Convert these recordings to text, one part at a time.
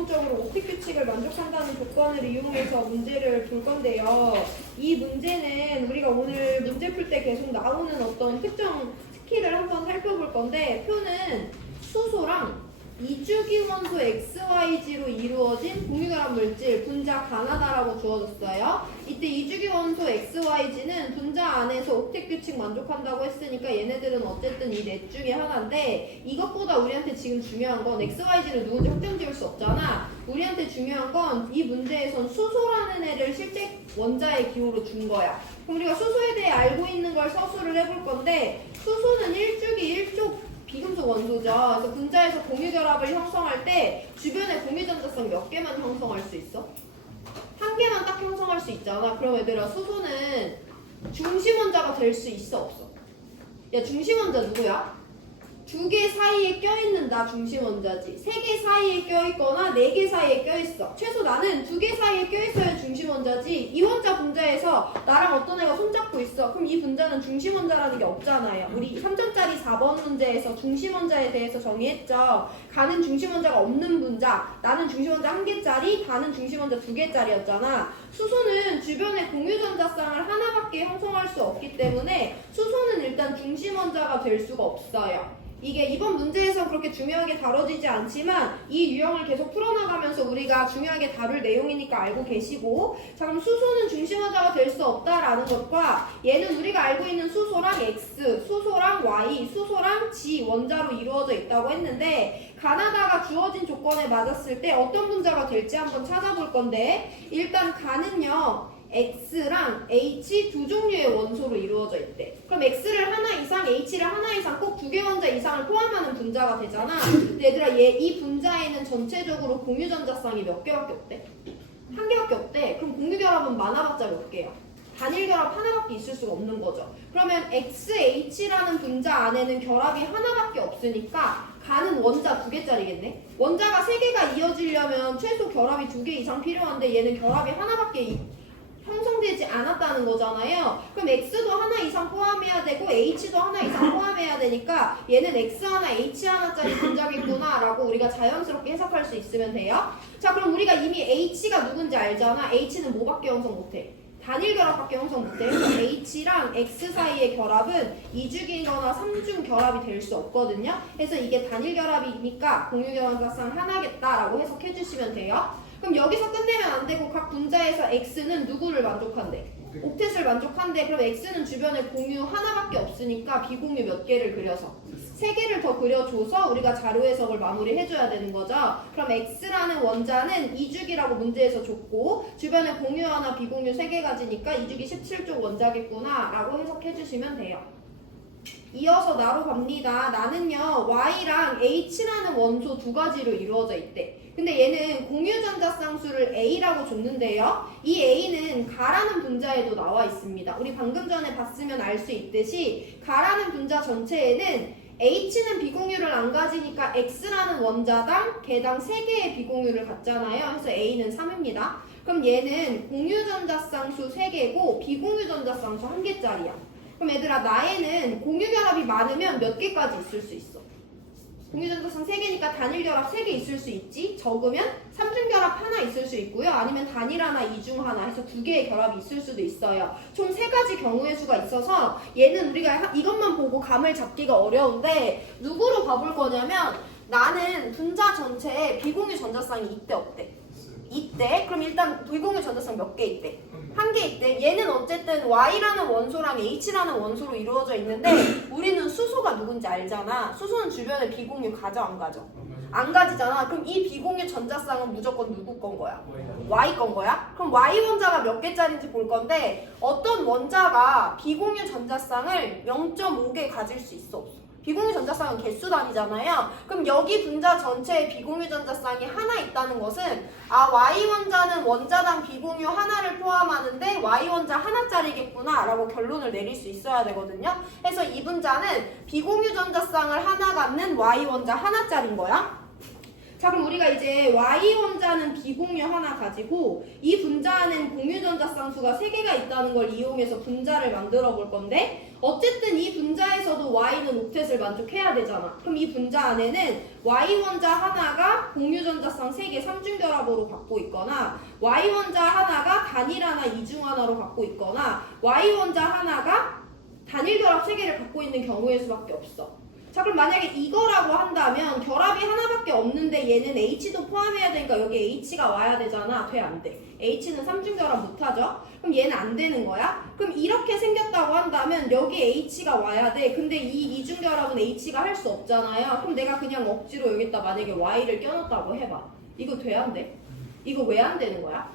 기본적으로 옵틱 규칙을 만족한다는 조건을 이용해서 문제를 볼 건데요. 이 문제는 우리가 오늘 문제 풀 때 계속 나오는 어떤 특정 스킬을 한번 살펴볼 건데, 표는 수소랑 이주기 원소 XYG로 이루어진 공유결합 물질 분자 가나다라고 주어졌어요. 이때 이주기 원소 XYG는 분자 안에서 옥텟 규칙 만족한다고 했으니까 얘네들은 어쨌든 이 넷 중에 하나인데, 이것보다 우리한테 지금 중요한 건 XYG를 누군지 확정 지을 수 없잖아. 우리한테 중요한 건 이 문제에선 수소라는 애를 실제 원자의 기호로 준 거야. 그럼 우리가 수소에 대해 알고 있는 걸 서술을 해볼 건데, 수소는 1주기 1쪽 비금속 원소죠. 그래서 분자에서 공유결합을 형성할 때 주변에 공유전자성 몇 개만 형성할 수 있어? 한 개만 딱 형성할 수 있잖아. 그럼 얘들아, 수소는 중심원자가 될 수 있어, 없어? 야, 중심원자 누구야? 두 개 사이에 껴있는 나 중심원자지. 세 개 사이에 껴있거나 네 개 사이에 껴있어. 최소 나는 두 개 사이에 껴있어야 중심원자지. 이원자 분자에서 나랑 어떤 애가 손잡고 있어. 그럼 이 분자는 중심원자라는 게 없잖아요. 우리 3점짜리 4번 문제에서 중심원자에 대해서 정의했죠. 가는 중심원자가 없는 분자, 나는 중심원자 1개짜리, 가는 중심원자 2개짜리였잖아. 수소는 주변에 공유전자쌍을 하나밖에 형성할 수 없기 때문에 수소는 일단 중심원자가 될 수가 없어요. 이게 이번 문제에서 그렇게 중요하게 다뤄지지 않지만 이 유형을 계속 풀어나가면서 우리가 중요하게 다룰 내용이니까 알고 계시고, 자, 그럼 수소는 중심원자가 될 수 없다라는 것과 얘는 우리가 알고 있는 수소랑 X, 수소랑 Y, 수소랑 G 원자로 이루어져 있다고 했는데, 가나다가 주어진 조건에 맞았을 때 어떤 분자가 될지 한번 찾아볼 건데, 일단 가는요 X랑 H 두 종류의 원소로 이루어져 있대. 그럼 X를 하나 이상, H를 하나 이상 꼭 두 개 원자 이상을 포함하는 분자가 되잖아. 근데 얘들아, 이 분자에는 전체적으로 공유전자쌍이 몇 개밖에 없대? 한 개밖에 없대. 그럼 공유결합은 많아봤자 몇 개야? 단일결합 하나밖에 있을 수가 없는 거죠. 그러면 XH라는 분자 안에는 결합이 하나밖에 없으니까 가는 원자 2개짜리겠네? 원자가 3개가 이어지려면 최소 결합이 2개 이상 필요한데 얘는 결합이 하나밖에 형성되지 않았다는 거잖아요. 그럼 X도 하나 이상 포함해야 되고 H도 하나 이상 포함해야 되니까 얘는 X 하나, H 하나짜리 분자겠구나 라고 우리가 자연스럽게 해석할 수 있으면 돼요. 자, 그럼 우리가 이미 H가 누군지 알잖아. H는 뭐밖에 형성 못해? 단일 결합밖에 형성 못해. 그래서 H랑 X 사이의 결합은 2주기거나 3중 결합이 될 수 없거든요. 그래서 이게 단일 결합이니까 공유결합상 하나겠다라고 해석해 주시면 돼요. 그럼 여기서 끝내면 안 되고 각 분자에서 X는 누구를 만족한대? 옥텟을 만족한대. 그럼 X는 주변에 공유 하나밖에 없으니까 비공유 몇 개를 그려서 3개를 더 그려줘서 우리가 자료 해석을 마무리해줘야 되는 거죠. 그럼 X라는 원자는 2주기라고 문제에서 줬고 주변에 공유 하나 비공유 3개 가지니까 2주기 17쪽 원자겠구나 라고 해석해주시면 돼요. 이어서 나로 갑니다. 나는요 Y랑 H라는 원소 두 가지로 이루어져 있대. 근데 얘는 공유전자쌍수를 A라고 줬는데요. 이 A는 가라는 분자에도 나와 있습니다. 우리 방금 전에 봤으면 알 수 있듯이 가라는 분자 전체에는 H는 비공유를 안 가지니까 X라는 원자당 개당 3개의 비공유를 갖잖아요. 그래서 A는 3입니다. 그럼 얘는 공유전자쌍수 3개고 비공유전자쌍수 1개짜리야. 그럼 얘들아, 나에는 공유결합이 많으면 몇 개까지 있을 수 있어? 공유전자쌍 3개니까 단일결합 3개 있을 수 있지. 적으면 3중결합 하나 있을 수 있고요. 아니면 단일 하나, 2중 하나 해서 2개의 결합이 있을 수도 있어요. 총 3가지 경우의 수가 있어서 얘는 우리가 이것만 보고 감을 잡기가 어려운데 누구로 봐볼 거냐면, 나는 분자 전체에 비공유 전자쌍이 있대 없대? 있대. 그럼 일단 비공유 전자쌍 몇 개 있대? 1개 있대. 얘는 어쨌든 Y라는 원소랑 H라는 원소로 이루어져 있는데 우리는 수소가 누군지 알잖아. 수소는 주변에 비공유 가져 안 가져? 안 가지잖아. 그럼 이 비공유 전자쌍은 무조건 누구 건 거야? Y 건 거야? 그럼 Y 원자가 몇 개짜리인지 볼 건데, 어떤 원자가 비공유 전자쌍을 0.5개 가질 수 있어 없어? 비공유 전자쌍은 개수 단위잖아요. 그럼 여기 분자 전체에 비공유 전자쌍이 하나 있다는 것은 Y 원자는 원자당 비공유 하나를 포함하는데 Y 원자 하나짜리겠구나 라고 결론을 내릴 수 있어야 되거든요. 그래서 이 분자는 비공유 전자쌍을 하나 갖는 Y 원자 하나짜리인 거야. 자, 그럼 우리가 이제 Y 원자는 비공유 하나 가지고 이 분자 안엔 공유전자쌍수가 3개가 있다는 걸 이용해서 분자를 만들어 볼 건데, 어쨌든 이 분자에서도 y는 옥텟을 만족해야 되잖아. 그럼 이 분자 안에는 y 원자 하나가 공유전자쌍 3개 3중결합으로 갖고 있거나 y 원자 하나가 단일 하나 이중 하나로 갖고 있거나 y 원자 하나가 단일 결합 3개를 갖고 있는 경우일 수밖에 없어. 자, 그럼 만약에 이거라고 한다면 결합이 하나밖에 없는데 얘는 H도 포함해야 되니까 여기 H가 와야 되잖아. 돼, 안 돼? H는 3중결합 못하죠? 그럼 얘는 안 되는 거야? 그럼 이렇게 생겼다고 한다면 여기 H가 와야 돼. 근데 이 이중결합은 H가 할 수 없잖아요. 그럼 내가 그냥 억지로 여기다 만약에 Y를 껴놓았다고 해봐. 이거 돼, 안 돼? 이거 왜 안 되는 거야?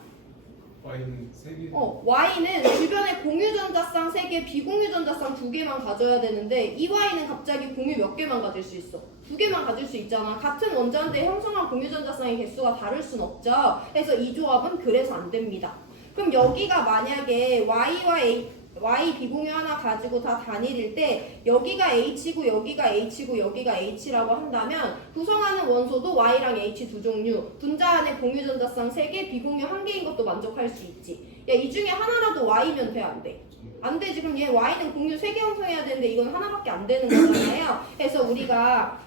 Y는 3개. Y는 주변에 공유전자쌍 3개, 비공유전자쌍 2개만 가져야 되는데 이 Y는 갑자기 공유 몇 개만 가질 수 있어? 2개만 가질 수 있잖아. 같은 원자인데 형성한 공유전자쌍의 개수가 다를 순 없죠. 그래서 이 조합은 그래서 안 됩니다. 그럼 여기가 만약에 Y 비공유 하나 가지고 다 단일일 때 여기가 H고 여기가 H고 여기가 H라고 한다면 구성하는 원소도 Y랑 H 두 종류, 분자 안에 공유전자쌍 3개, 비공유 1개인 것도 만족할 수 있지. 야, 이 중에 하나라도 Y면 돼, 안 돼? 안 되지. 그럼 얘 Y는 공유 3개 형성해야 되는데 이건 하나밖에 안 되는 거잖아요. 그래서 우리가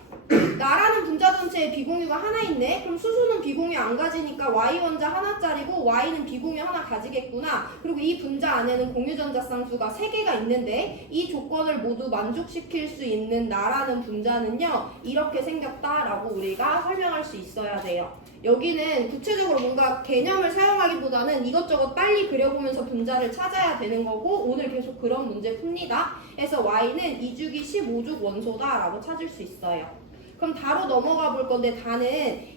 나라는 분자 전체에 비공유가 하나 있네? 그럼 수소는 비공유 안 가지니까 Y 원자 하나짜리고 Y는 비공유 하나 가지겠구나. 그리고 이 분자 안에는 공유전자쌍 수가 3개가 있는데 이 조건을 모두 만족시킬 수 있는 나라는 분자는요 이렇게 생겼다라고 우리가 설명할 수 있어야 돼요. 여기는 구체적으로 뭔가 개념을 사용하기보다는 이것저것 빨리 그려보면서 분자를 찾아야 되는 거고 오늘 계속 그런 문제 풉니다. 그래서 Y는 2주기 15족 원소다라고 찾을 수 있어요. 그럼 다로 넘어가 볼 건데 다는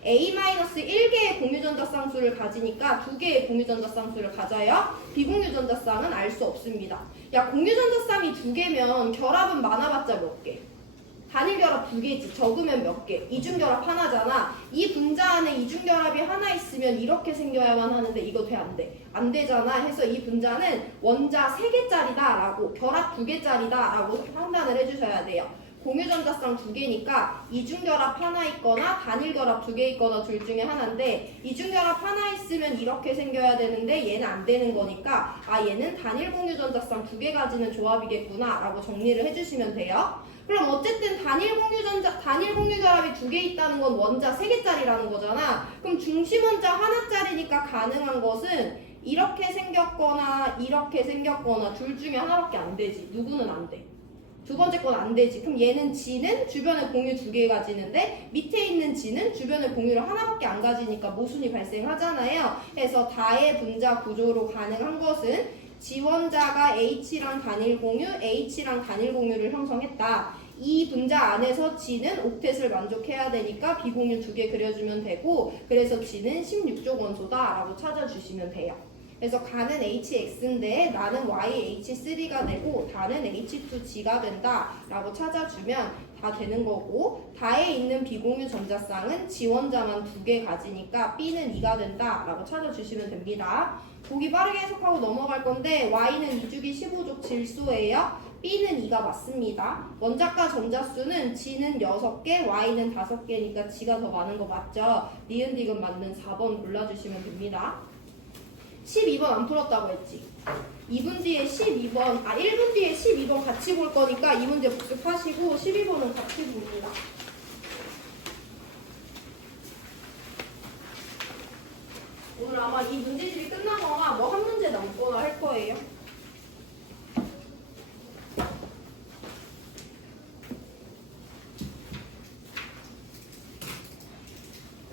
A-1개의 공유전자쌍수를 가지니까 2개의 공유전자쌍수를 가져요. 비공유전자쌍은 알 수 없습니다. 야, 공유전자쌍이 2개면 결합은 많아봤자 몇 개? 단일 결합 2개지. 적으면 몇 개? 이중결합 하나잖아. 이 분자 안에 이중결합이 하나 있으면 이렇게 생겨야만 하는데 이거 돼, 안 돼? 안 되잖아. 해서 이 분자는 원자 3개짜리다 라고 결합 2개짜리다 라고 판단을 해주셔야 돼요. 공유전자쌍 2개니까 이중결합 하나 있거나 단일결합 2개 있거나 둘 중에 하나인데 이중결합 하나 있으면 이렇게 생겨야 되는데 얘는 안 되는 거니까 아 얘는 단일 공유전자쌍 2개 가지는 조합이겠구나 라고 정리를 해주시면 돼요. 그럼 어쨌든 단일 공유결합이 2개 있다는 건 원자 3개짜리라는 거잖아. 그럼 중심 원자 하나짜리니까 가능한 것은 이렇게 생겼거나 이렇게 생겼거나 둘 중에 하나밖에 안 되지. 누구는 안 돼? 두 번째 건 안 되지. 그럼 얘는 G는 주변에 공유 2개 가지는데 밑에 있는 G는 주변에 공유를 하나밖에 안 가지니까 모순이 발생하잖아요. 그래서 다의 분자 구조로 가능한 것은 G 원자가 H랑 단일 공유, H랑 단일 공유를 형성했다. 이 분자 안에서 G는 옥텟을 만족해야 되니까 비공유 2개 그려주면 되고 그래서 G는 16족 원소다 라고 찾아주시면 돼요. 그래서 가는 HX인데 나는 YH3가 되고 다는 H2G가 된다 라고 찾아주면 다 되는 거고 다에 있는 비공유 전자쌍은 G원자만 2개 가지니까 B는 2가 된다 라고 찾아주시면 됩니다. 보기 빠르게 해석하고 넘어갈 건데 Y는 2주기 15족 질소예요. B는 2가 맞습니다. 원자과 전자수는 G는 6개, Y는 5개니까 G가 더 많은 거 맞죠? 니은 디귿 맞는 4번 골라주시면 됩니다. 12번 안 풀었다고 했지? 2분 뒤에 12번, 1분 뒤에 12번 같이 볼 거니까 이 문제 복습하시고 12번은 같이 봅니다. 오늘 아마 이 문제집이 끝나거나 뭐 한 문제 남거나 할 거예요.